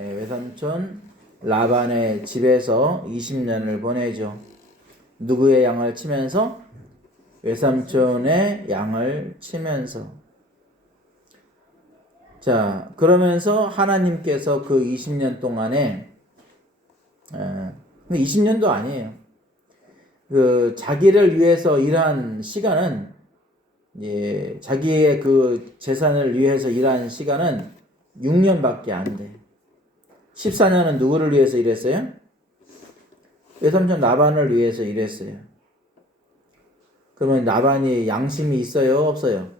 외삼촌 라반의 집에서 20년을 보내죠. 누구의 양을 치면서? 외삼촌의 양을 치면서. 자, 그러면서 하나님께서 그 20년 동안에, 근데 20년도 아니에요. 그 자기를 위해서 일한 시간은, 자기의 그 재산을 위해서 일한 시간은 6년밖에 안 돼. 14년은 누구를 위해서 일했어요? 외삼촌 라반을 위해서 일했어요. 그러면 라반이 양심이 있어요? 없어요?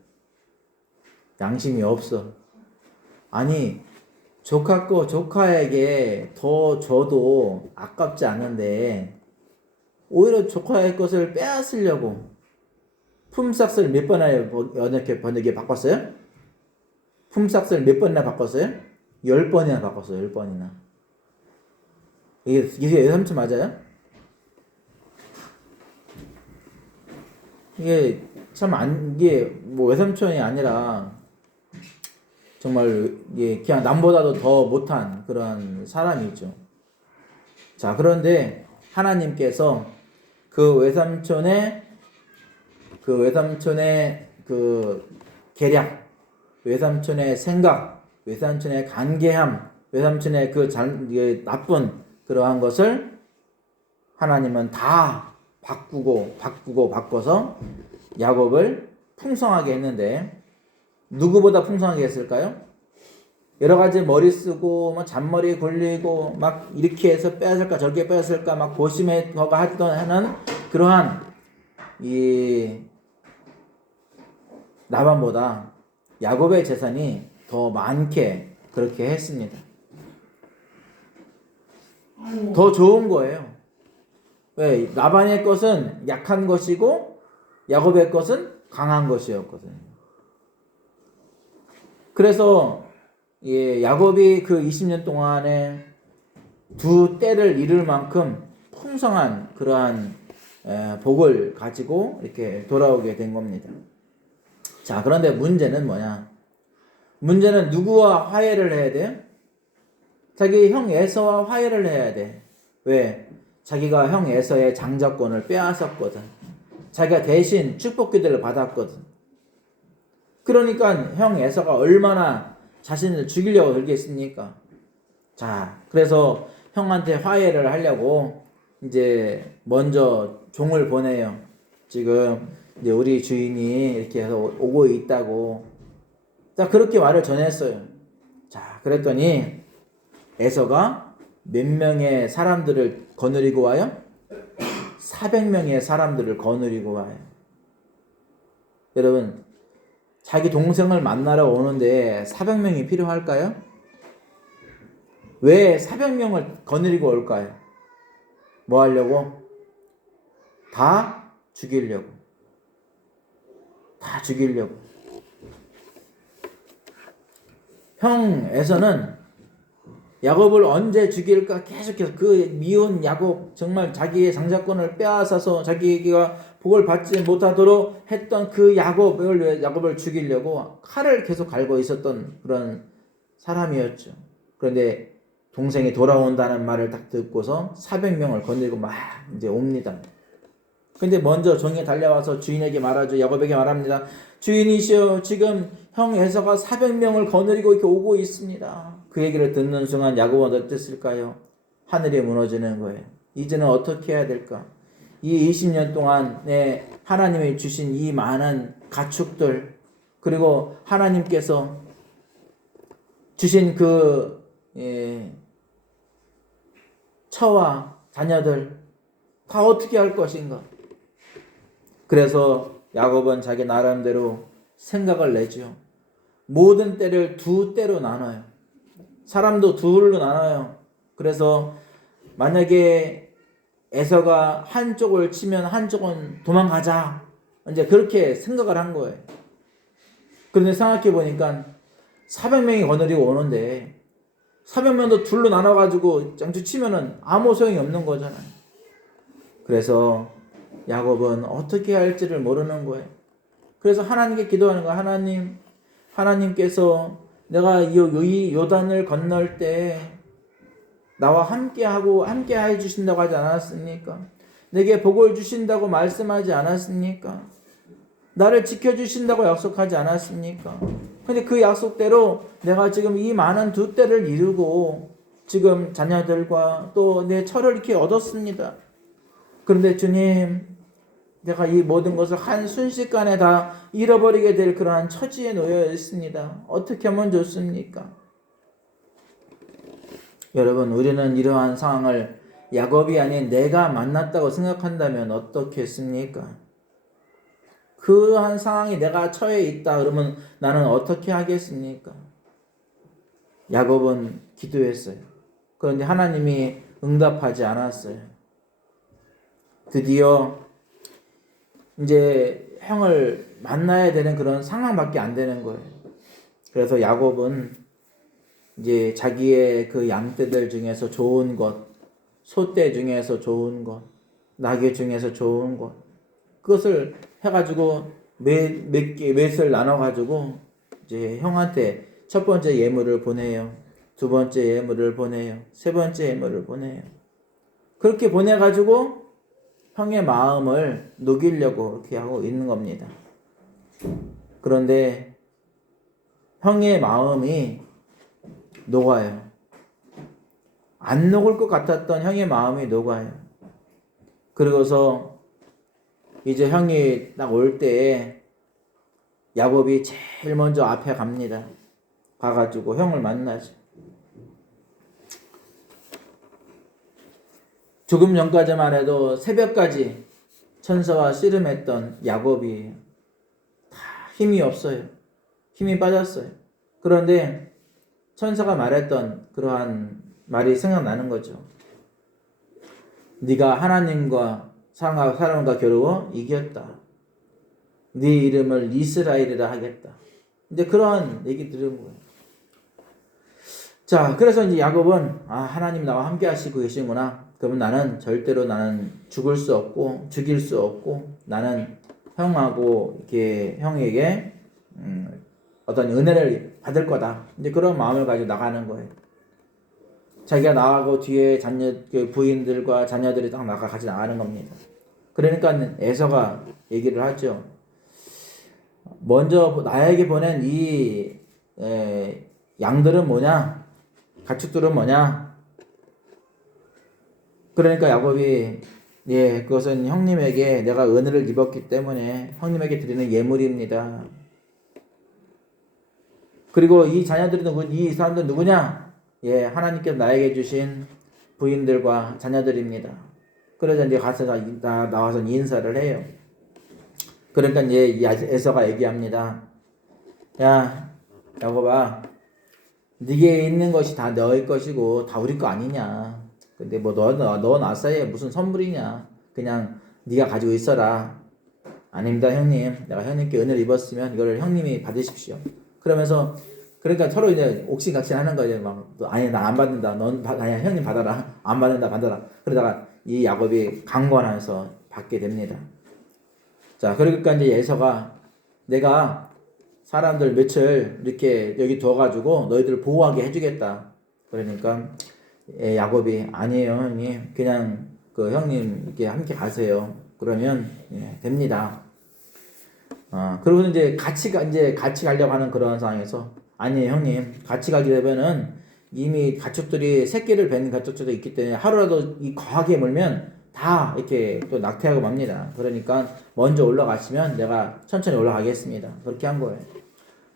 양심이 없어. 아니, 조카 거 조카에게 더 줘도 아깝지 않은데 오히려 조카의 것을 빼앗으려고 품삯을 몇 번이나 번역에 바꿨어요? 품삯을 몇 번이나 바꿨어요? 10번이나 바꿨어요. 10번이나. 이게 외삼촌 맞아요? 이게 이게 뭐 외삼촌이 아니라 정말 이게 그냥 남보다도 더 못한 그런 사람이죠. 자, 그런데 하나님께서 그 외삼촌의 그 계략, 외삼촌의 생각, 외삼촌의 간계함, 외삼촌의 그 나쁜 그러한 것을 하나님은 다 바꿔서 야곱을 풍성하게 했는데 누구보다 풍성하게 했을까요? 여러 가지 머리 쓰고 뭐 잔머리 굴리고 막 이렇게 해서 빼앗을까 저렇게 빼앗을까 막 고심해 하는 그러한 이 라반보다 야곱의 재산이 더 많게 그렇게 했습니다. 더 좋은 거예요. 왜? 라반의 것은 약한 것이고 야곱의 것은 강한 것이었거든요. 그래서 야곱이 그 20년 동안에 두 때를 이룰 만큼 풍성한 그러한 복을 가지고 이렇게 돌아오게 된 겁니다. 자, 그런데 문제는 뭐냐? 문제는 누구와 화해를 해야 돼요? 자기 형 에서와 화해를 해야 돼. 왜? 자기가 형 에서의 장자권을 빼앗았거든. 자기가 대신 축복기들을 받았거든. 그러니까 형 에서가 얼마나 자신을 죽이려고 들겠습니까? 자, 그래서 형한테 화해를 하려고 이제 먼저 종을 보내요. 지금 이제 우리 주인이 이렇게 해서 오고 있다고. 자, 그렇게 말을 전했어요. 자, 그랬더니 에서가 몇 명의 사람들을 거느리고 와요? 400명의 사람들을 거느리고 와요. 여러분, 자기 동생을 만나러 오는데 400명이 필요할까요? 왜 400명을 거느리고 올까요? 뭐 하려고? 다 죽이려고. 다 죽이려고. 형 에서는 야곱을 언제 죽일까 계속해서 그 미운 야곱, 정말 자기의 장자권을 빼앗아서 자기가 복을 받지 못하도록 했던 그 야곱을 죽이려고 칼을 계속 갈고 있었던 그런 사람이었죠. 그런데 동생이 돌아온다는 말을 딱 듣고서 400명을 건들고 막 이제 옵니다. 근데 먼저 종이 달려와서 주인에게 말하죠. 야곱에게 말합니다. 주인이시여, 지금 형 에서가 400명을 거느리고 이렇게 오고 있습니다. 그 얘기를 듣는 순간 야곱은 어땠을까요? 하늘이 무너지는 거예요. 이제는 어떻게 해야 될까? 이 20년 동안에 하나님이 주신 이 많은 가축들, 그리고 하나님께서 주신 그 처와 자녀들 다 어떻게 할 것인가? 그래서 야곱은 자기 나름대로 생각을 내죠. 모든 때를 두 때로 나눠요. 사람도 둘로 나눠요. 그래서 만약에 에서가 한쪽을 치면 한쪽은 도망가자. 이제 그렇게 생각을 한 거예요. 그런데 생각해 보니까 400명이 거느리고 오는데 400명도 둘로 나눠가지고 짱추 치면은 아무 소용이 없는 거잖아요. 그래서 야곱은 어떻게 할지를 모르는 거예요. 그래서 하나님께 기도하는 거예요. 하나님께서 내가 이 요단을 건널 때 나와 함께하고 함께해 주신다고 하지 않았습니까? 내게 복을 주신다고 말씀하지 않았습니까? 나를 지켜주신다고 약속하지 않았습니까? 근데 그 약속대로 내가 지금 이 많은 두 때를 이루고 지금 자녀들과 또 내 처를 이렇게 얻었습니다. 그런데 주님, 내가 이 모든 것을 한 순식간에 다 잃어버리게 될 그러한 처지에 놓여 있습니다. 어떻게 하면 좋습니까? 여러분, 우리는 이러한 상황을 야곱이 아닌 내가 만났다고 생각한다면 어떻겠습니까? 그러한 상황이 내가 처해 있다 그러면 나는 어떻게 하겠습니까? 야곱은 기도했어요. 그런데 하나님이 응답하지 않았어요. 드디어 이제 형을 만나야 되는 그런 상황밖에 안 되는 거예요. 그래서 야곱은 이제 자기의 그 양떼들 중에서 좋은 것, 소떼 중에서 좋은 것, 나귀 중에서 좋은 것, 그것을 해가지고 몇을 나눠가지고 이제 형한테 첫 번째 예물을 보내요. 두 번째 예물을 보내요. 세 번째 예물을 보내요. 그렇게 보내가지고 형의 마음을 녹이려고 이렇게 하고 있는 겁니다. 그런데 형의 마음이 녹아요. 안 녹을 것 같았던 형의 마음이 녹아요. 그리고서 이제 형이 딱 올 때에 야곱이 제일 먼저 앞에 갑니다. 가가지고 형을 만나죠. 조금 전까지만 해도 새벽까지 천사와 씨름했던 야곱이 다 힘이 없어요. 힘이 빠졌어요. 그런데 천사가 말했던 그러한 말이 생각나는 거죠. 네가 하나님과 사람과 겨루어 이겼다. 네 이름을 이스라엘이라 하겠다. 이제 그런 얘기 들은 거예요. 자, 그래서 이제 야곱은 하나님 나와 함께 하시고 계시구나. 그러면 나는 절대로 죽을 수 없고 죽일 수 없고 나는 형하고 이렇게 형에게 어떤 은혜를 받을 거다. 이제 그런 마음을 가지고 나가는 거예요. 자기가 나가고 뒤에 부인들과 자녀들이 딱 같이 나가는 겁니다. 그러니까 에서가 얘기를 하죠. 먼저 나에게 보낸 이 양들은 뭐냐? 가축들은 뭐냐? 그러니까 야곱이 그것은 형님에게 내가 은혜를 입었기 때문에 형님에게 드리는 예물입니다. 그리고 이 자녀들이 이 사람들은 누구냐? 하나님께서 나에게 주신 부인들과 자녀들입니다. 그러자 이제 가서 나와서 인사를 해요. 그러니까 이제 에서가 얘기합니다. 야, 야곱아, 네게 있는 것이 다 너의 것이고 다 우리 거 아니냐? 근데 뭐 너 나 사이에 무슨 선물이냐? 그냥 네가 가지고 있어라. 아닙니다, 형님. 내가 형님께 은혜를 입었으면 이거를 형님이 받으십시오. 그러면서 그러니까 서로 이제 옥신각신하는 거예요. 막 아니 나 안 받는다. 아니 형님 받아라. 안 받는다, 받아라. 그러다가 이 야곱이 강권하면서 받게 됩니다. 자, 그러니까 이제 에서가 내가 사람들 며칠 이렇게 여기 두어가지고 너희들을 보호하게 해주겠다. 그러니까 야곱이 아니에요, 형님. 그냥 그 형님 이렇게 함께 가세요. 그러면 됩니다. 그리고 이제 같이 가려고 하는 그런 상황에서 아니에요, 형님. 같이 가게 되면은 이미 가축들이 새끼를 뱉는 가축들도 있기 때문에 하루라도 이 과하게 물면 다 이렇게 또 낙태하고 맙니다. 그러니까 먼저 올라가시면 내가 천천히 올라가겠습니다. 그렇게 한 거예요.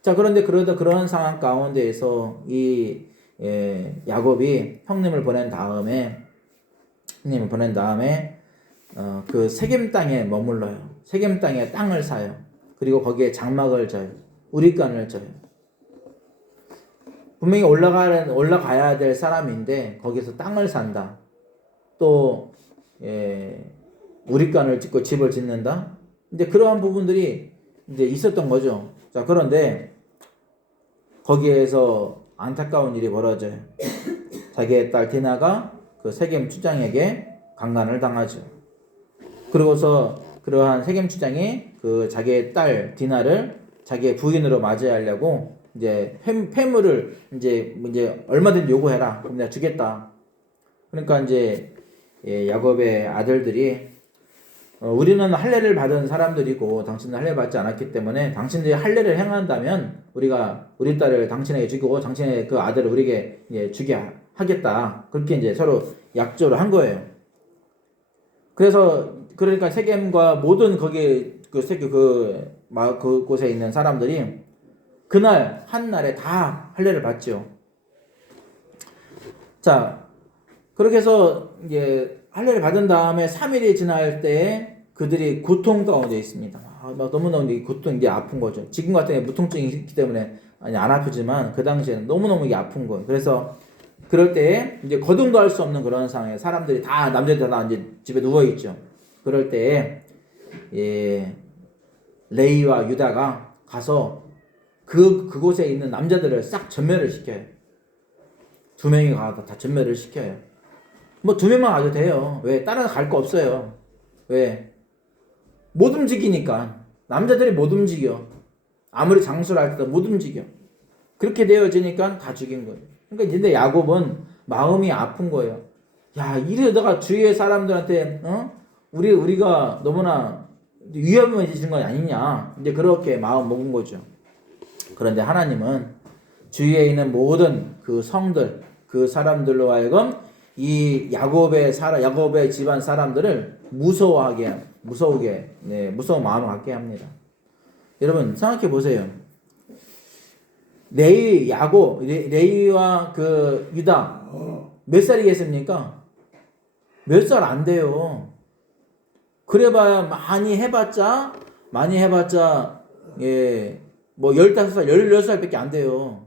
자, 그런데 그런 상황 가운데에서 이 야곱이 형님을 보낸 다음에 그 세겜 땅에 머물러요. 세겜 땅에 땅을 사요. 그리고 거기에 장막을 져요. 우리간을 져요. 분명히 올라가야 될 사람인데 거기서 땅을 산다. 또 우리간을 짓고 집을 짓는다. 이제 그러한 부분들이 이제 있었던 거죠. 자, 그런데 거기에서 안타까운 일이 벌어져요. 자기의 딸 디나가 그 세겜 추장에게 강간을 당하죠. 그러고서 그러한 세겜 추장이 그 자기의 딸 디나를 자기의 부인으로 맞이하려고 이제 폐물을 이제 얼마든지 요구해라. 그럼 내가 주겠다. 그러니까 이제 야곱의 아들들이 우리는 할례를 받은 사람들이고 당신은 할례 받지 않았기 때문에 당신들이 할례를 행한다면 우리가 우리 딸을 당신에게 주고 당신의 그 아들을 우리에게 주게 하겠다. 그렇게 이제 서로 약조를 한 거예요. 그래서 그러니까 세겜과 모든 거기 그곳에 있는 사람들이 그날 한 날에 다 할례를 받죠. 자, 그렇게 해서 이제 할례를 받은 다음에 3일이 지날 때 그들이 고통 가운데 있습니다. 막 너무너무 고통, 이게 아픈 거죠. 지금 같은 경우에 무통증이 있기 때문에 아니 안 아프지만 그 당시에는 너무너무 이게 아픈 거예요. 그래서 그럴 때에 이제 거동도 할 수 없는 그런 상황에 사람들이 다 남자들 다 이제 집에 누워 있죠. 그럴 때에 레이와 유다가 가서 그곳에 있는 남자들을 싹 전멸을 시켜요. 2명이 가서 다 전멸을 시켜요. 뭐 2명만 가도 돼요. 왜? 다른 갈 거 없어요. 왜? 못 움직이니까. 남자들이 못 움직여. 아무리 장수를 할 때도 못 움직여. 그렇게 되어지니까 다 죽인 거예요. 그러니까 근데 야곱은 마음이 아픈 거예요. 야, 이러다가 주위의 사람들한테 우리가 너무나 위험해지는 건 아니냐. 이제 그렇게 마음 먹은 거죠. 그런데 하나님은 주위에 있는 모든 그 성들, 그 사람들로 하여금 이 야곱의 집안 사람들을 무서운 마음을 갖게 합니다. 여러분 생각해 보세요. 레이와 그 유다 몇 살이겠습니까? 몇 살 안 돼요. 그래봐야 많이 해봤자 뭐 15살, 16살밖에 안 돼요.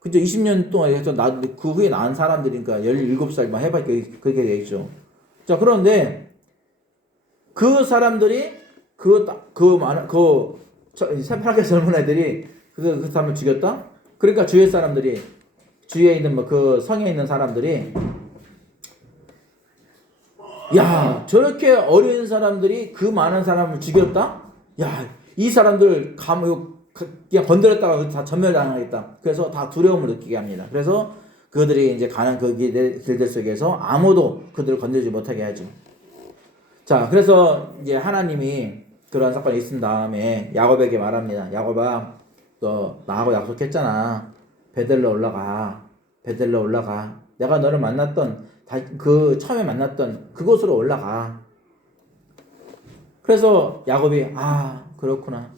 그죠? 20년 동안 해서 그 후에 낳은 사람들이니까 17살만 해봤자 그렇게 되겠죠. 자, 그런데 그 사람들이 새파랗게 젊은 애들이 그 사람을 죽였다? 그러니까 주위에 사람들이 주위에 있는 그 성에 있는 사람들이 야, 저렇게 어린 사람들이 그 많은 사람을 죽였다? 야, 이 사람들 그냥 건드렸다가 다 전멸당하겠다. 그래서 다 두려움을 느끼게 합니다. 그래서 그들이 이제 가는 그 길들 속에서 아무도 그들을 건들지 못하게 하죠. 자, 그래서 이제 하나님이 그런 사건이 있은 다음에 야곱에게 말합니다. 야곱아, 너 나하고 약속했잖아. 베들로 올라가. 내가 너를 처음에 만났던 그곳으로 올라가. 그래서 야곱이 그렇구나.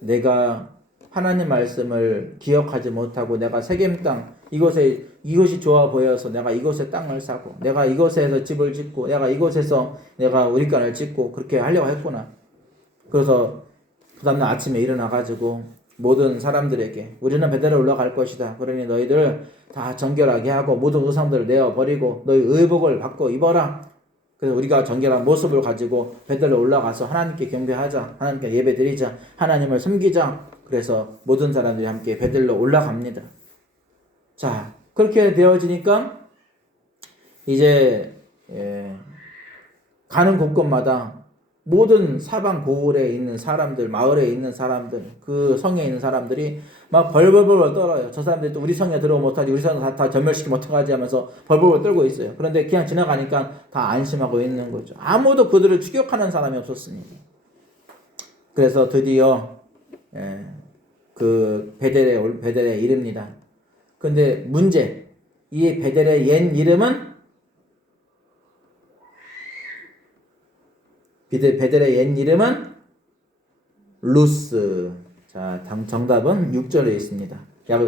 내가 하나님 말씀을 기억하지 못하고 내가 세겜 땅 이것이 좋아 보여서 내가 이곳에 땅을 사고 내가 이곳에서 집을 짓고 내가 이곳에서 내가 우리간을 짓고 그렇게 하려고 했구나. 그래서 그 다음날 아침에 일어나가지고 모든 사람들에게 우리는 베델에 올라갈 것이다. 그러니 너희들 다 정결하게 하고 모든 의상들을 내어버리고 너희 의복을 바꿔 입어라. 그래서 우리가 정결한 모습을 가지고 베델로 올라가서 하나님께 경배하자. 하나님께 예배드리자. 하나님을 섬기자. 그래서 모든 사람들이 함께 베델로 올라갑니다. 자, 그렇게 되어지니까 이제 가는 곳곳마다 모든 사방 고을에 있는 사람들, 마을에 있는 사람들, 그 성에 있는 사람들이 막 벌벌벌 떨어요. 저 사람들이 또 우리 성에 들어오 못하지, 우리 성 다 전멸시키면 어떡하지 하면서 벌벌벌 떨고 있어요. 그런데 그냥 지나가니까 다 안심하고 있는 거죠. 아무도 그들을 추격하는 사람이 없었습니다. 그래서 드디어 그 베델에 이릅니다. 근데 문제, 이 베델의 옛 이름은 베델의 옛 이름은 루스. 자, 정답은 6절에 있습니다.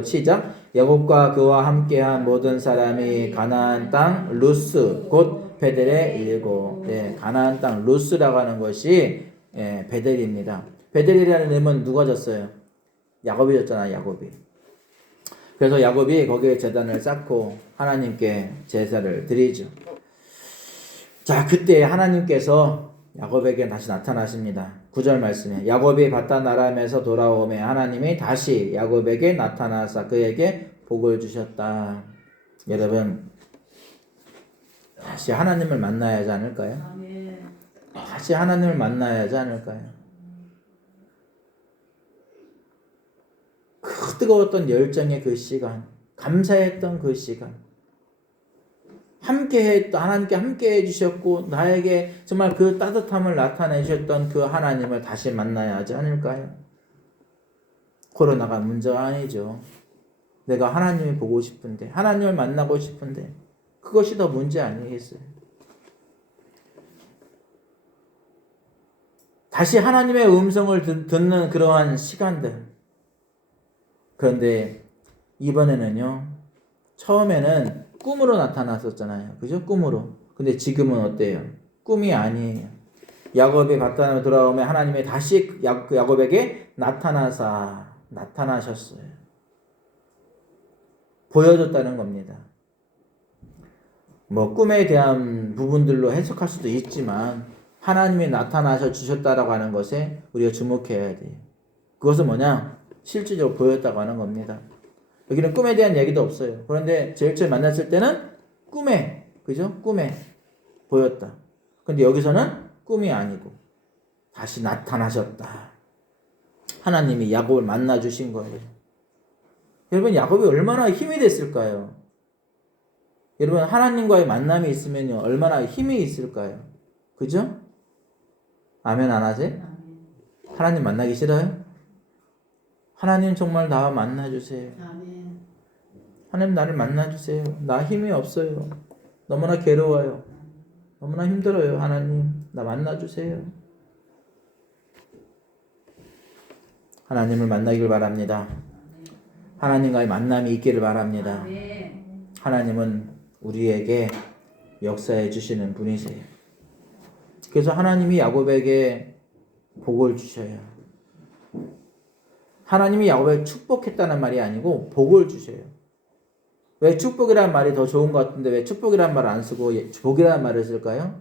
시작. 야곱과 그와 함께한 모든 사람이 가나안 땅 루스 곧 베델에 이르고. 가나안 땅 루스라고 하는 것이 베델입니다. 베델이라는 이름은 누가 졌어요? 야곱이 졌잖아, 야곱이. 그래서 야곱이 거기에 제단을 쌓고 하나님께 제사를 드리죠. 자, 그때 하나님께서 야곱에게 다시 나타나십니다. 9절 말씀에 야곱이 바단 아람에서 돌아오매 하나님이 다시 야곱에게 나타나사 그에게 복을 주셨다. 여러분, 다시 하나님을 만나야 하지 않을까요? 다시 하나님을 만나야 하지 않을까요? 그 뜨거웠던 열정의 그 시간, 감사했던 그 시간, 하나님께 함께 해주셨고 나에게 정말 그 따뜻함을 나타내 주셨던 그 하나님을 다시 만나야 하지 않을까요? 코로나가 문제가 아니죠. 내가 하나님을 보고 싶은데, 하나님을 만나고 싶은데, 그것이 더 문제 아니겠어요? 다시 하나님의 음성을 듣는 그러한 시간들. 그런데 이번에는요, 처음에는 꿈으로 나타났었잖아요. 그죠? 꿈으로. 근데 지금은 어때요? 꿈이 아니에요. 야곱이 바다로 돌아오면 하나님이 다시 야곱에게 나타나셨어요. 보여줬다는 겁니다. 뭐 꿈에 대한 부분들로 해석할 수도 있지만 하나님이 나타나셔 주셨다라고 하는 것에 우리가 주목해야 돼요. 그것은 뭐냐? 실질적으로 보였다고 하는 겁니다. 여기는 꿈에 대한 얘기도 없어요. 그런데 제일 처음 만났을 때는 꿈에, 그죠? 꿈에 보였다. 근데 여기서는 꿈이 아니고 다시 나타나셨다. 하나님이 야곱을 만나 주신 거예요. 여러분, 야곱이 얼마나 힘이 됐을까요? 여러분, 하나님과의 만남이 있으면요, 얼마나 힘이 있을까요? 그죠? 아멘 안 하세요? 하나님 만나기 싫어요? 하나님 정말 나 만나주세요. 하나님 나를 만나주세요. 나 힘이 없어요. 너무나 괴로워요. 너무나 힘들어요. 하나님 나 만나주세요. 하나님을 만나길 바랍니다. 하나님과의 만남이 있기를 바랍니다. 하나님은 우리에게 역사해 주시는 분이세요. 그래서 하나님이 야곱에게 복을 주셔요. 하나님이 야곱에게 축복했다는 말이 아니고 복을 주셔요. 왜 축복이라는 말이 더 좋은 것 같은데 왜 축복이라는 말을 안 쓰고 복이라는 말을 쓸까요?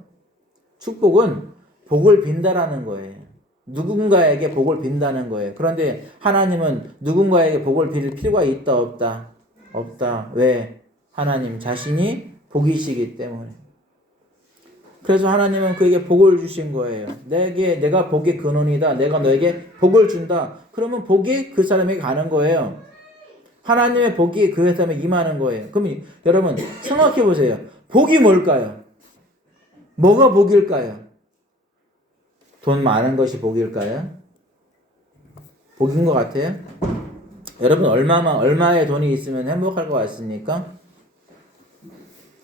축복은 복을 빈다라는 거예요. 누군가에게 복을 빈다는 거예요. 그런데 하나님은 누군가에게 복을 빌 필요가 있다 없다? 없다. 왜? 하나님 자신이 복이시기 때문에. 그래서 하나님은 그에게 복을 주신 거예요. 내가 복의 근원이다. 내가 너에게 복을 준다. 그러면 복이 그 사람에게 가는 거예요. 하나님의 복이 그 사람에게 임하는 거예요. 그럼 여러분 생각해 보세요. 복이 뭘까요? 뭐가 복일까요? 돈 많은 것이 복일까요? 복인 것 같아요? 여러분 얼마의 돈이 있으면 행복할 것 같습니까?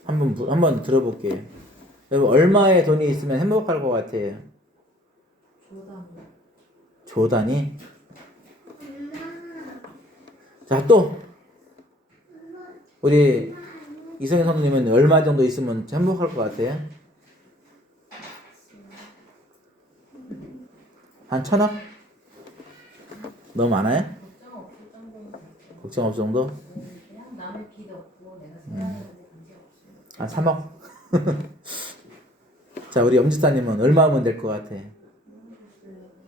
한번 들어볼게요. 여러분 얼마의 돈이 있으면 행복할 것 같아요? 조단이? 자, 또 우리 이성희 선생님은 얼마 정도 있으면 행복할 것 같아요? 한 1,000억? 너무 많아요? 걱정 없을 정도? 그냥 남의 빚 없고 내가 생각하는 문제 없어요. 한 3억? 자, 우리 염지사님은 얼마면 될 것 같아?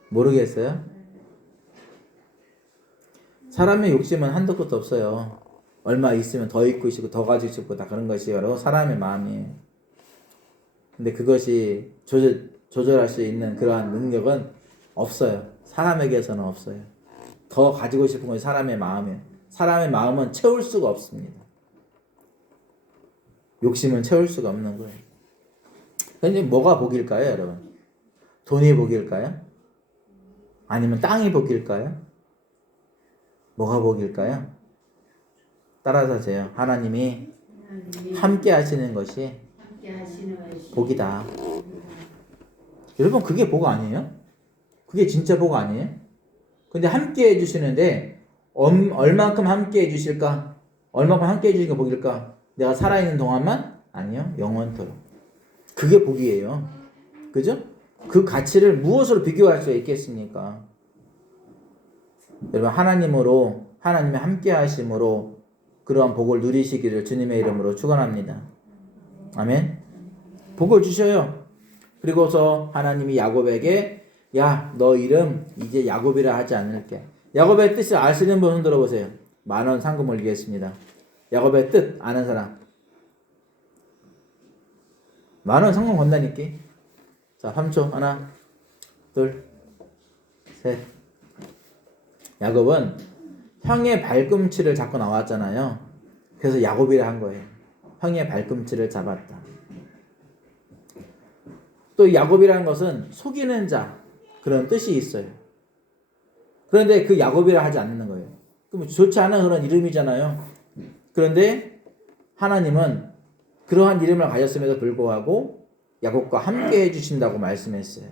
모르겠어요? 사람의 욕심은 한도 끝도 없어요. 얼마 있으면 더 있고 싶고 더 가지고 싶고 다 그런 것이 바로 사람의 마음이에요. 근데 그것이 조절할 수 있는 그러한 능력은 없어요. 사람에게서는 없어요. 더 가지고 싶은 것이 사람의 마음이에요. 사람의 마음은 채울 수가 없습니다. 욕심은 채울 수가 없는 거예요. 근데 뭐가 복일까요, 여러분? 돈이 복일까요? 아니면 땅이 복일까요? 뭐가 복일까요? 따라서 하세요. 하나님이 함께 하시는 것이 복이다. 여러분 그게 복 아니에요? 그게 진짜 복 아니에요? 근데 함께 해주시는데 얼만큼 함께 해주실까? 얼만큼 함께 해주시는 게 복일까? 내가 살아있는 동안만? 아니요. 영원토록. 그게 복이에요. 그죠? 그 가치를 무엇으로 비교할 수 있겠습니까? 여러분 하나님의 함께 하심으로 그러한 복을 누리시기를 주님의 이름으로 축원합니다. 아멘. 복을 주셔요. 그리고서 하나님이 야곱에게 야, 너 이름 이제 야곱이라 하지 않을게. 야곱의 뜻을 아시는 분 손 들어보세요. 10,000원 상금 올리겠습니다. 야곱의 뜻 아는 사람. 10,000원 상금 건다니까. 자, 3초. 하나, 둘, 셋. 야곱은 형의 발꿈치를 잡고 나왔잖아요. 그래서 야곱이라 한 거예요. 형의 발꿈치를 잡았다. 또 야곱이라는 것은 속이는 자 그런 뜻이 있어요. 그런데 그 야곱이라 하지 않는 거예요. 그럼 좋지 않은 그런 이름이잖아요. 그런데 하나님은 그러한 이름을 가졌음에도 불구하고 야곱과 함께 해주신다고 말씀했어요.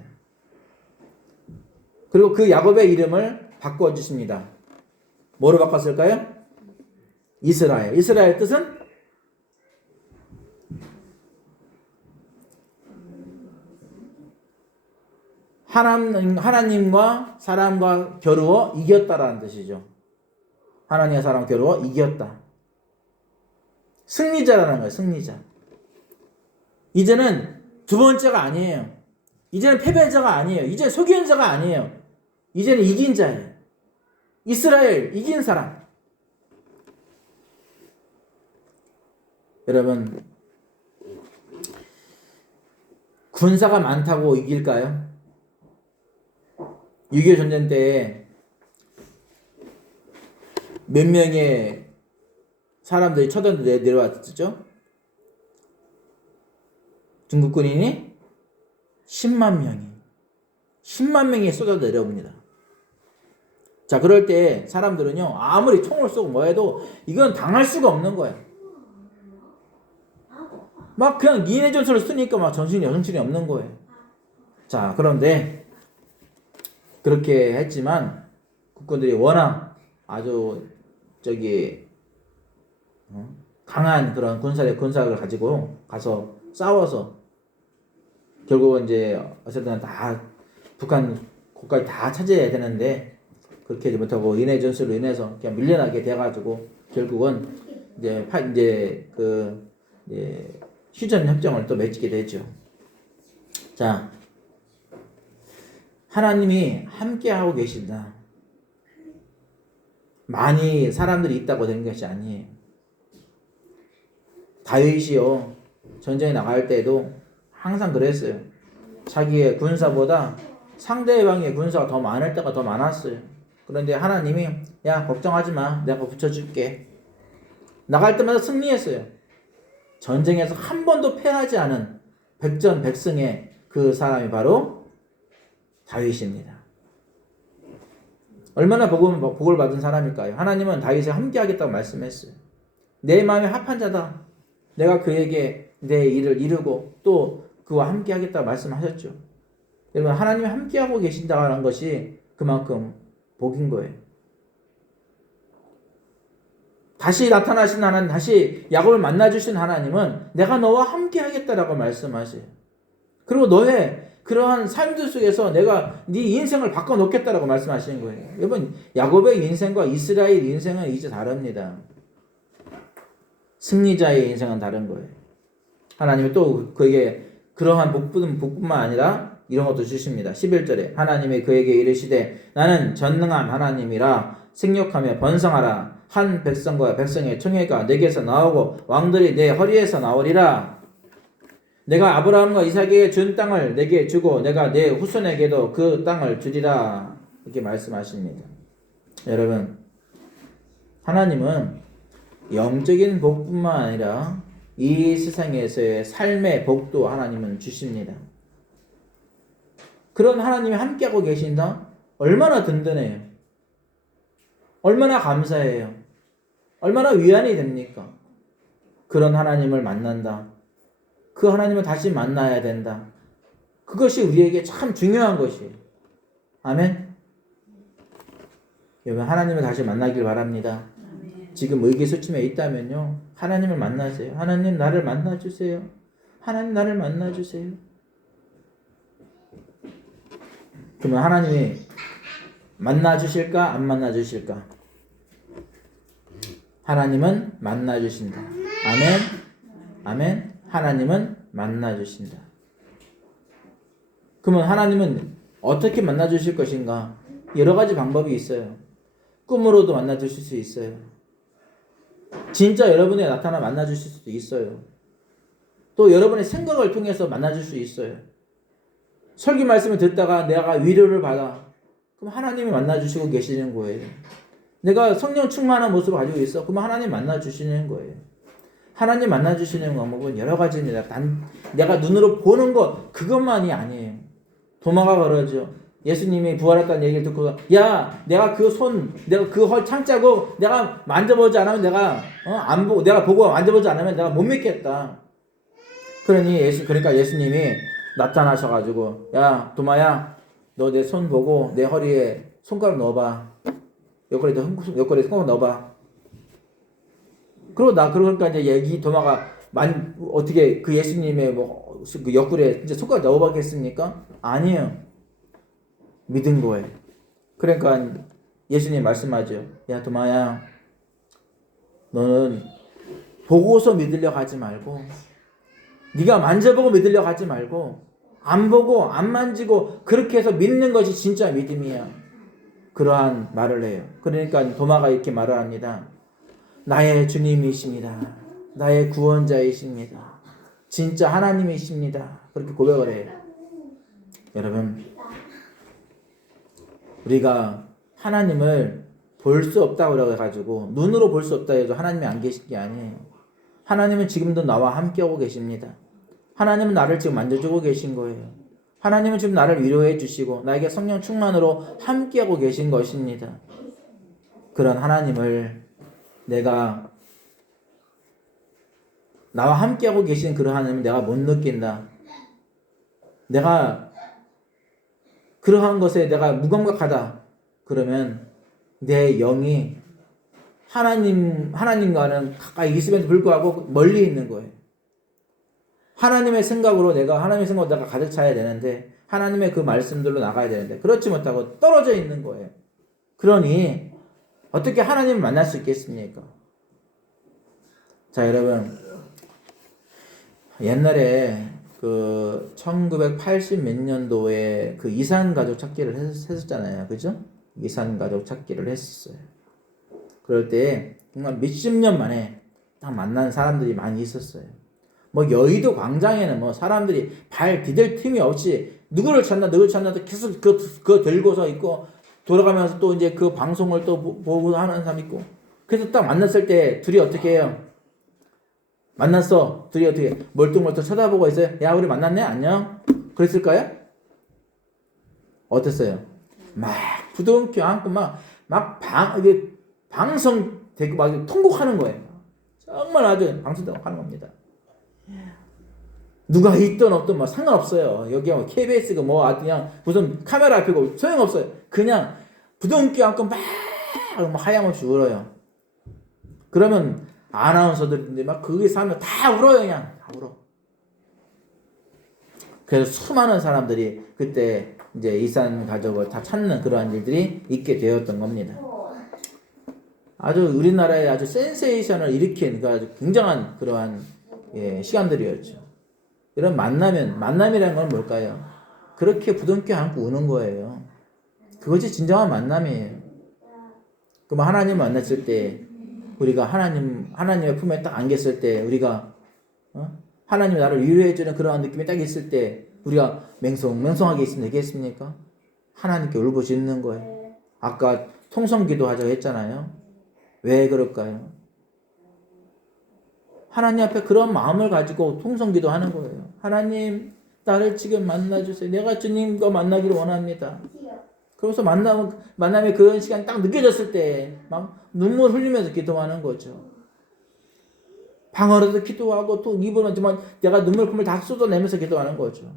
그리고 그 야곱의 이름을 바꿔주십니다. 뭐로 바꿨을까요? 이스라엘. 이스라엘 뜻은 하나님과 사람과 겨루어 이겼다라는 뜻이죠. 하나님과 사람 겨루어 이겼다. 승리자라는 거예요. 승리자. 이제는 두 번째가 아니에요. 이제는 패배자가 아니에요. 이제 속이는 자가 아니에요. 이제는 이긴 자예요. 이스라엘 이긴 사람. 여러분, 군사가 많다고 이길까요? 6.25 전쟁 때 몇 명의 사람들이 쳐들어 내려왔죠? 중국 군인이 10만 명이 쏟아 내려옵니다. 자, 그럴 때 사람들은요, 아무리 총을 쏘고 뭐 해도 이건 당할 수가 없는 거예요. 막 그냥 인해 전술을 쓰니까 막 정신이 없는 거예요. 자, 그런데 그렇게 했지만 국군들이 워낙 아주 강한 그런 군사를 가지고 가서 싸워서 결국은 이제 어쨌든 다 북한 곳까지 다 차지해야 되는데 그렇게 하지 못하고 인해 전술로 인해서 그냥 밀려나게 돼가지고 결국은 이제 휴전 협정을 또 맺게 되죠. 자, 하나님이 함께하고 계신다. 많이 사람들이 있다고 된 것이 아니에요. 다윗이요, 전쟁에 나갈 때도 항상 그랬어요. 자기의 군사보다 상대방의 군사가 더 많을 때가 더 많았어요. 그런데 하나님이 야, 걱정하지 마. 내가 붙여줄게. 나갈 때마다 승리했어요. 전쟁에서 한 번도 패하지 않은 백전백승의 그 사람이 바로 다윗입니다. 얼마나 복을 받은 사람일까요? 하나님은 다윗에 함께 하겠다고 말씀했어요. 내 마음에 합한 자다. 내가 그에게 내 일을 이루고 또 그와 함께 하겠다고 말씀하셨죠. 여러분, 하나님이 함께 하고 계신다는 것이 그만큼 복인 거예요. 다시 나타나신 하나님, 다시 야곱을 만나주신 하나님은 내가 너와 함께 하겠다라고 말씀하세요. 그리고 너의 그러한 삶들 속에서 내가 네 인생을 바꿔놓겠다라고 말씀하시는 거예요. 여러분, 야곱의 인생과 이스라엘 인생은 이제 다릅니다. 승리자의 인생은 다른 거예요. 하나님이 또 그에게 그러한 복뿐만 아니라 이런 것도 주십니다. 11절에 하나님이 그에게 이르시되 나는 전능한 하나님이라 생육하며 번성하라. 한 백성과 백성의 총회가 내게서 나오고 왕들이 내 허리에서 나오리라. 내가 아브라함과 이삭에게 준 땅을 내게 주고 내가 내 후손에게도 그 땅을 주리라. 이렇게 말씀하십니다. 여러분, 하나님은 영적인 복뿐만 아니라 이 세상에서의 삶의 복도 하나님은 주십니다. 그런 하나님이 함께하고 계신다? 얼마나 든든해요. 얼마나 감사해요. 얼마나 위안이 됩니까? 그런 하나님을 만난다. 그 하나님을 다시 만나야 된다. 그것이 우리에게 참 중요한 것이에요. 아멘. 여러분, 하나님을 다시 만나길 바랍니다. 지금 의기소침해 있다면요, 하나님을 만나세요. 하나님 나를 만나주세요. 하나님 나를 만나주세요. 그러면 하나님이 만나주실까 안 만나주실까? 하나님은 만나주신다. 아멘. 아멘. 하나님은 만나주신다. 그러면 하나님은 어떻게 만나주실 것인가? 여러 가지 방법이 있어요. 꿈으로도 만나주실 수 있어요. 진짜 여러분의 나타나 만나주실 수도 있어요. 또 여러분의 생각을 통해서 만나줄 수 있어요. 설교 말씀을 듣다가 내가 위로를 받아. 그럼 하나님이 만나주시고 계시는 거예요. 내가 성령 충만한 모습을 가지고 있어. 그럼 하나님 만나주시는 거예요. 하나님 만나주시는 방법은 여러 가지입니다. 내가 눈으로 보는 것 그것만이 아니에요. 도마가 그러죠. 예수님이 부활했다는 얘기를 듣고 야 내가 그 손 내가 그 헐 창자고 내가 만져보지 않으면 내가 안 보고 내가 보고 만져보지 않으면 내가 못 믿겠다. 그러니까 예수님이 나타나셔가지고 야 도마야 너 내 손 보고 내 허리에 손가락 넣어봐. 옆구리에 손가락 넣어봐. 그러니까 이제 얘기 도마가 어떻게 그 예수님의 그 옆구리에 이제 손가락 넣어봤겠습니까? 아니에요. 믿은 거예요. 그러니까 예수님 말씀하죠. 야 도마야 너는 보고서 믿으려고 하지 말고 네가 만져보고 믿으려고 하지 말고 안 보고 안 만지고 그렇게 해서 믿는 것이 진짜 믿음이야. 그러한 말을 해요. 그러니까 도마가 이렇게 말을 합니다. 나의 주님이십니다. 나의 구원자이십니다. 진짜 하나님이십니다. 그렇게 고백을 해요. 여러분 우리가 하나님을 볼 수 없다고 해가지고 눈으로 볼 수 없다 해도 하나님이 안 계신 게 아니에요. 하나님은 지금도 나와 함께하고 계십니다. 하나님은 나를 지금 만져주고 계신 거예요. 하나님은 지금 나를 위로해 주시고 나에게 성령 충만으로 함께하고 계신 것입니다. 그런 하나님을 내가 나와 함께하고 계신 그런 하나님을 내가 못 느낀다. 내가 그러한 것에 내가 무감각하다. 그러면 내 영이 하나님과는 가까이 있음에도 불구하고 멀리 있는 거예요. 하나님의 생각으로 내가 가득 차야 되는데 하나님의 그 말씀들로 나가야 되는데 그렇지 못하고 떨어져 있는 거예요. 그러니 어떻게 하나님을 만날 수 있겠습니까? 자 여러분 옛날에 그 1980 몇 년도에 그 이산 가족 찾기를 했었잖아요. 그죠? 이산 가족 찾기를 했었어요. 그럴 때 정말 몇십 년 만에 딱 만난 사람들이 많이 있었어요. 뭐 여의도 광장에는 뭐 사람들이 발 디딜 틈이 없이 누구를 찾나 계속 그거 들고서 있고 돌아가면서 또 이제 그 방송을 또 보고 하는 사람 있고 그래서 딱 만났을 때 둘이 어떻게 해요? 만났어. 둘이 어떻게 멀뚱멀뚱 쳐다보고 있어요. 야 우리 만났네 안녕. 그랬을까요? 어땠어요? 막 부둥켜 안고 이게 방송 되고 막 통곡하는 거예요. 정말 아주 방송되고 하는 겁니다. 누가 있든 없든 뭐 상관없어요. 여기 뭐 KBS가 뭐 그냥 무슨 카메라 앞이고 소용없어요. 그냥 부둥켜 안고 막 하염없이 울어요. 그러면 아나운서들인데 막 거기 사면 다 울어요. 그냥 다 울어. 그래서 수많은 사람들이 그때 이제 이산 가족을 다 찾는 그러한 일들이 있게 되었던 겁니다. 아주 우리나라에 아주 센세이션을 일으킨 그 아주 굉장한 그러한 시간들이었죠. 이런 만남이라는 건 뭘까요? 그렇게 부둥켜 안고 우는 거예요. 그것이 진정한 만남이에요. 그럼 하나님 만났을 때 우리가 하나님의 품에 딱 안겼을 때 우리가 하나님이 나를 위로해주는 그러한 느낌이 딱 있을 때 우리가 맹성하게 있으면 되겠습니까? 하나님께 울부짖는 거예요. 아까 통성기도 하자고 했잖아요. 왜 그럴까요? 하나님 앞에 그런 마음을 가지고 통성기도 하는 거예요. 하나님 나를 지금 만나주세요. 내가 주님과 만나기를 원합니다. 그래서 만남의 그런 시간이 딱 느껴졌을 때 막 눈물 흘리면서 기도하는 거죠. 방언으로도 기도하고 또 입으로지만 내가 눈물금을 다 쏟아내면서 기도하는 거죠.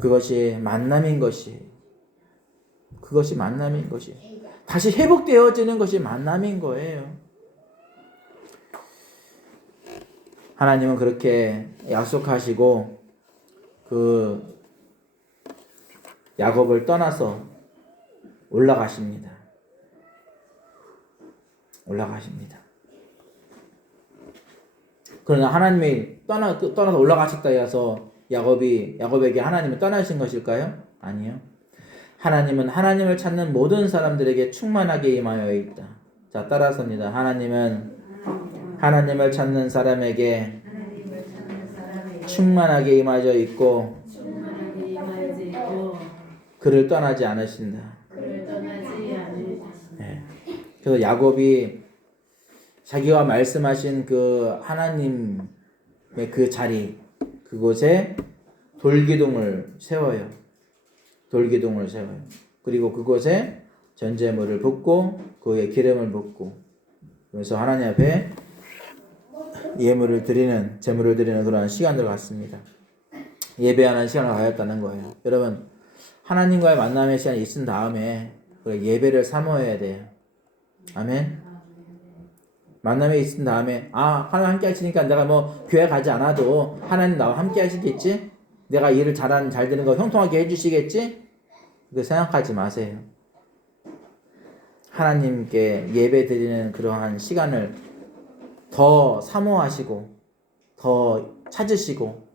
그것이 만남인 것이. 다시 회복되어지는 것이 만남인 거예요. 하나님은 그렇게 약속하시고 그 야곱을 떠나서 올라가십니다. 그러나 하나님이 떠나서 올라가셨다 해서 야곱에게 하나님은 떠나신 것일까요? 아니요. 하나님은 하나님을 찾는 모든 사람들에게 충만하게 임하여 있다. 자, 따라서입니다. 하나님은 하나님을 찾는 사람에게 충만하게 임하여 있고 그를 떠나지 않으신다. 네. 그래서 야곱이 자기와 말씀하신 그 하나님의 그 자리, 그곳에 돌기둥을 세워요. 돌기둥을 세워요. 그리고 그곳에 전제물을 붓고 그에 기름을 붓고, 그래서 하나님 앞에 예물을 드리는, 제물을 드리는 그러한 시간들을 갖습니다. 예배하는 시간을 가졌다는 거예요. 여러분, 하나님과의 만남의 시간이 있은 다음에 예배를 사모해야 돼요. 아멘. 만남에 있은 다음에 하나님 함께 하시니까 내가 뭐 교회 가지 않아도 하나님 나와 함께 하시겠지? 내가 일을 잘 되는 거 형통하게 해주시겠지? 그거 생각하지 마세요. 하나님께 예배 드리는 그러한 시간을 더 사모하시고 더 찾으시고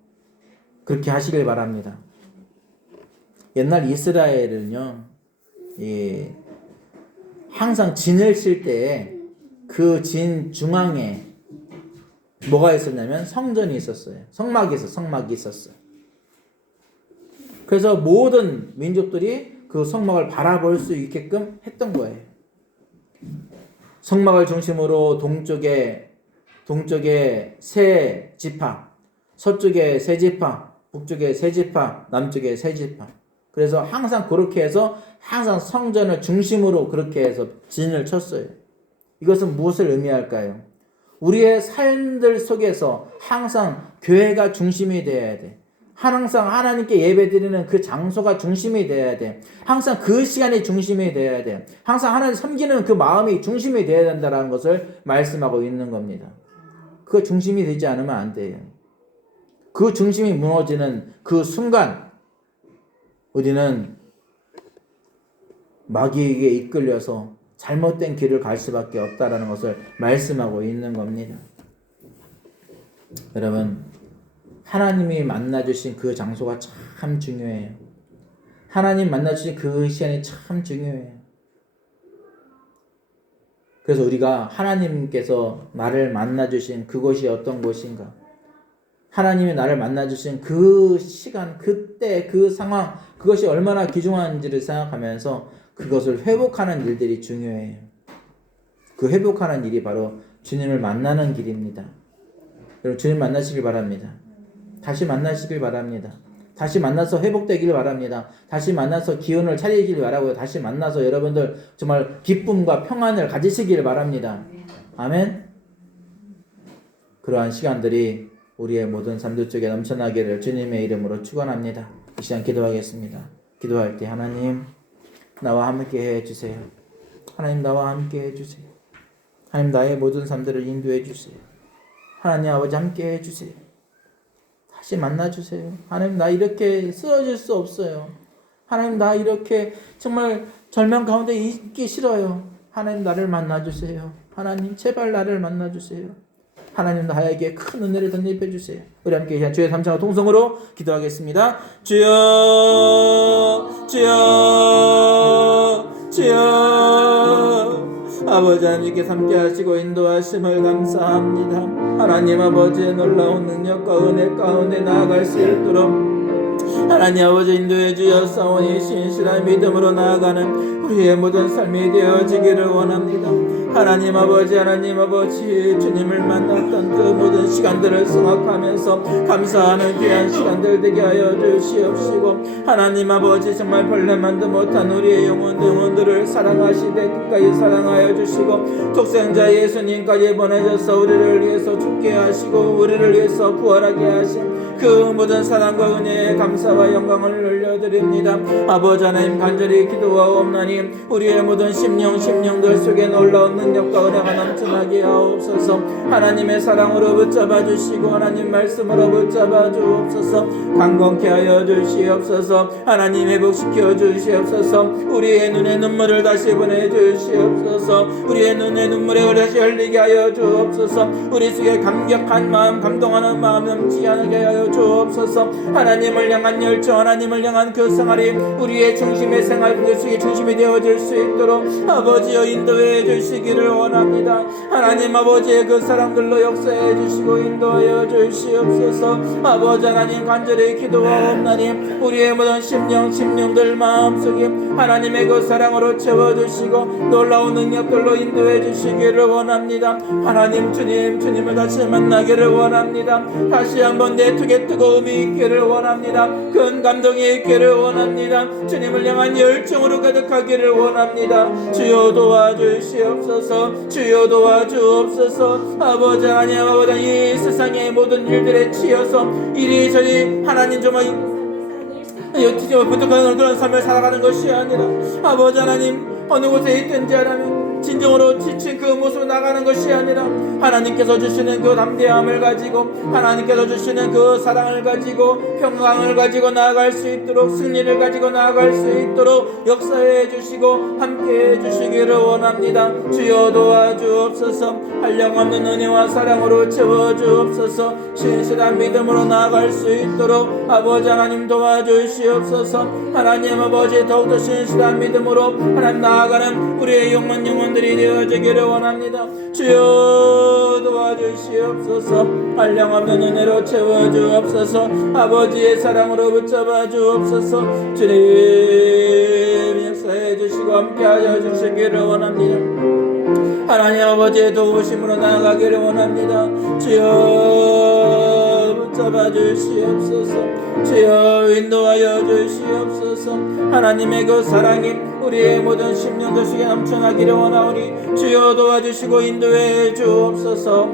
그렇게 하시길 바랍니다. 옛날 이스라엘은요, 항상 진을 칠 때에 그 진 중앙에 뭐가 있었냐면 성전이 있었어요. 성막이 있었어요. 그래서 모든 민족들이 그 성막을 바라볼 수 있게끔 했던 거예요. 성막을 중심으로 동쪽에 세 지파, 서쪽에 세 지파, 북쪽에 세 지파, 남쪽에 세 지파. 그래서 항상 그렇게 해서 항상 성전을 중심으로 그렇게 해서 진을 쳤어요. 이것은 무엇을 의미할까요? 우리의 삶들 속에서 항상 교회가 중심이 되어야 돼. 항상 하나님께 예배드리는 그 장소가 중심이 되어야 돼. 항상 그 시간이 중심이 되어야 돼. 항상 하나님 섬기는 그 마음이 중심이 되어야 된다는 것을 말씀하고 있는 겁니다. 그 중심이 되지 않으면 안 돼요. 그 중심이 무너지는 그 순간 우리는 마귀에게 이끌려서 잘못된 길을 갈 수밖에 없다라는 것을 말씀하고 있는 겁니다. 여러분, 하나님이 만나주신 그 장소가 참 중요해요. 하나님 만나주신 그 시간이 참 중요해요. 그래서 우리가 하나님께서 나를 만나주신 그곳이 어떤 곳인가, 하나님이 나를 만나주신 그 시간, 그때, 그 상황, 그것이 얼마나 귀중한지를 생각하면서 그것을 회복하는 일들이 중요해요. 그 회복하는 일이 바로 주님을 만나는 길입니다. 여러분, 주님 만나시길 바랍니다. 다시 만나시길 바랍니다. 다시 만나서 회복되길 바랍니다. 다시 만나서 기운을 차리길 바라고요. 다시 만나서 여러분들 정말 기쁨과 평안을 가지시길 바랍니다. 아멘. 그러한 시간들이 우리의 모든 삶들 쪽에 넘쳐나기를 주님의 이름으로 축원합니다. 이 시간 기도하겠습니다. 기도할 때 하나님 나와 함께 해주세요. 하나님 나와 함께 해주세요. 하나님 나의 모든 삶들을 인도해 주세요. 하나님 아버지 함께 해주세요. 다시 만나주세요. 하나님 나 이렇게 쓰러질 수 없어요. 하나님 나 이렇게 정말 절망 가운데 있기 싫어요. 하나님 나를 만나주세요. 하나님 제발 나를 만나주세요. 하나님 나에게 큰 은혜를 덧입혀 주세요. 우리 함께 주의 삼창과 통성으로 기도하겠습니다. 주여 주여 주여. 아버지 하나님께 함께 하시고 인도하심을 감사합니다. 하나님 아버지의 놀라운 능력과 은혜 가운데 나아갈 수 있도록 하나님 아버지 인도해 주셨사오니 신실한 믿음으로 나아가는 우리의 모든 삶이 되어지기를 원합니다. 하나님 아버지 주님을 만났던 그 모든 시간들을 생각하면서 감사하는 귀한 시간들 되게 하여 주시옵시고, 하나님 아버지 정말 벌레만도 못한 우리의 영혼들을 사랑하시되 끝까지 사랑하여 주시고, 독생자 예수님까지 보내셔서 우리를 위해서 죽게 하시고 우리를 위해서 부활하게 하신 그 모든 사랑과 은혜에 감사와 영광을 올려드립니다. 아버지 하나님 간절히 기도하옵나니 우리의 모든 심령들 속에 놀라운 능력과 은혜가 넘쳐나게 하옵소서. 하나님의 사랑으로 붙잡아 주시고 하나님 말씀으로 붙잡아 주옵소서. 강건케 하여 주시옵소서. 하나님 회복시켜 주시옵소서. 우리의 눈에 눈물을 다시 보내주시옵소서. 우리의 눈에 눈물을 다시 흘리게 하여 주옵소서. 우리 속에 감격한 마음, 감동하는 마음 넘치게 하여 주옵소서. 하나님을 향한 열정, 하나님을 향한 그 생활이 우리의 중심의 생활, 그 속에 중심이 되어질 수 있도록 아버지여 인도해 주시기 주시기를 원합니다. 하나님 아버지의 그 사랑들로 역사해 주시고 인도하여 주시옵소서. 아버지 하나님 간절히 기도하옵나니 우리의 모든 심령들 마음속에 하나님의 그 사랑으로 채워주시고 놀라운 능력들로 인도해 주시기를 원합니다. 하나님 주님을 다시 만나기를 원합니다. 다시 한번 내투게 뜨거움이 있기를 원합니다. 큰 감동이 있기를 원합니다. 주님을 향한 열정으로 가득하기를 원합니다. 주여 도와주시옵소서. 주여 도와주옵소서. 아버지 하나님 아버지 이 세상의 모든 일들에 치여서 이리저리 하나님 정말 부족한 그런 삶을 살아가는 것이 아니라 아버지 하나님 어느 곳에 있든지 하나님 진정으로 지친 그 모습으로 나가는 것이 아니라 하나님께서 주시는 그 담대함을 가지고 하나님께서 주시는 그 사랑을 가지고 평강을 가지고 나아갈 수 있도록 승리를 가지고 나아갈 수 있도록 역사해 주시고 함께해 주시기를 원합니다. 주여 도와주옵소서. 한량없는 은혜와 사랑으로 채워주옵소서. 신실한 믿음으로 나아갈 수 있도록 아버지 하나님 도와주시옵소서. 하나님 아버지 더욱더 신실한 믿음으로 하나님 나아가는 우리의 영혼들이 되어지기를 원합니다. 주여 도와주시옵소서. 한량없는 은혜로 채워주옵소서. 아버지의 사랑으로 붙잡아 주옵소서. 주님 역사해 주시고 함께하여 주시기를 원합니다. 하나님 아버지의 도우심으로 나아가기를 원합니다. 주여 붙잡아 주시옵소서. 주여 인도하여 주시옵소서. 하나님의 그 사랑이 우리의 모든 심령들 속에 넘쳐나기를 원하오니 주여 도와주시고 인도해 주옵소서.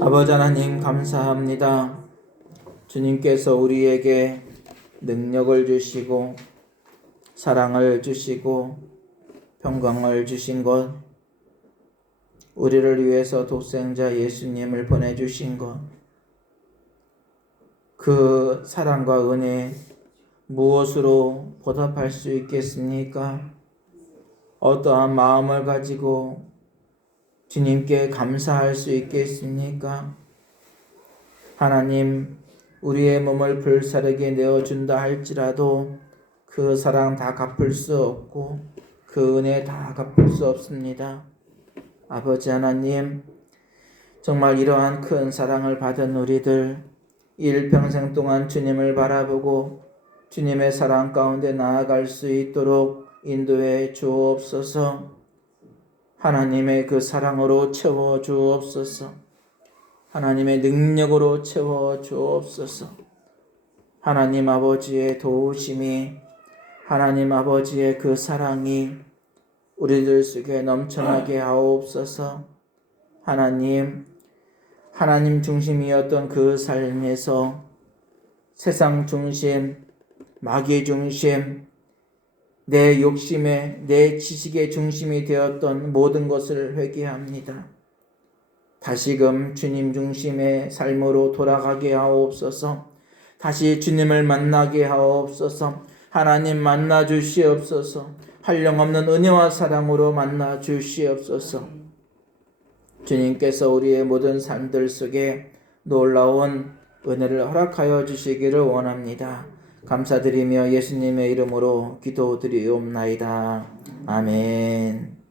아버지 하나님 감사합니다. 주님께서 우리에게 능력을 주시고 사랑을 주시고 평강을 주신 것, 우리를 위해서 독생자 예수님을 보내주신 것, 그 사랑과 은혜 무엇으로 보답할 수 있겠습니까? 어떠한 마음을 가지고 주님께 감사할 수 있겠습니까? 하나님, 우리의 몸을 불사르게 내어준다 할지라도 그 사랑 다 갚을 수 없고 그 은혜 다 갚을 수 없습니다. 아버지 하나님, 정말 이러한 큰 사랑을 받은 우리들 일평생 동안 주님을 바라보고 주님의 사랑 가운데 나아갈 수 있도록 인도해 주옵소서. 하나님의 그 사랑으로 채워 주옵소서. 하나님의 능력으로 채워 주옵소서. 하나님 아버지의 도우심이, 하나님 아버지의 그 사랑이 우리들 속에 넘쳐나게 하옵소서. 하나님 중심이었던 그 삶에서 세상 중심, 마귀 중심, 내 욕심의, 내 지식의 중심이 되었던 모든 것을 회개합니다. 다시금 주님 중심의 삶으로 돌아가게 하옵소서. 다시 주님을 만나게 하옵소서. 하나님 만나 주시옵소서. 한량없는 은혜와 사랑으로 만나 주시옵소서. 주님께서 우리의 모든 삶들 속에 놀라운 은혜를 허락하여 주시기를 원합니다. 감사드리며 예수님의 이름으로 기도드리옵나이다. 아멘.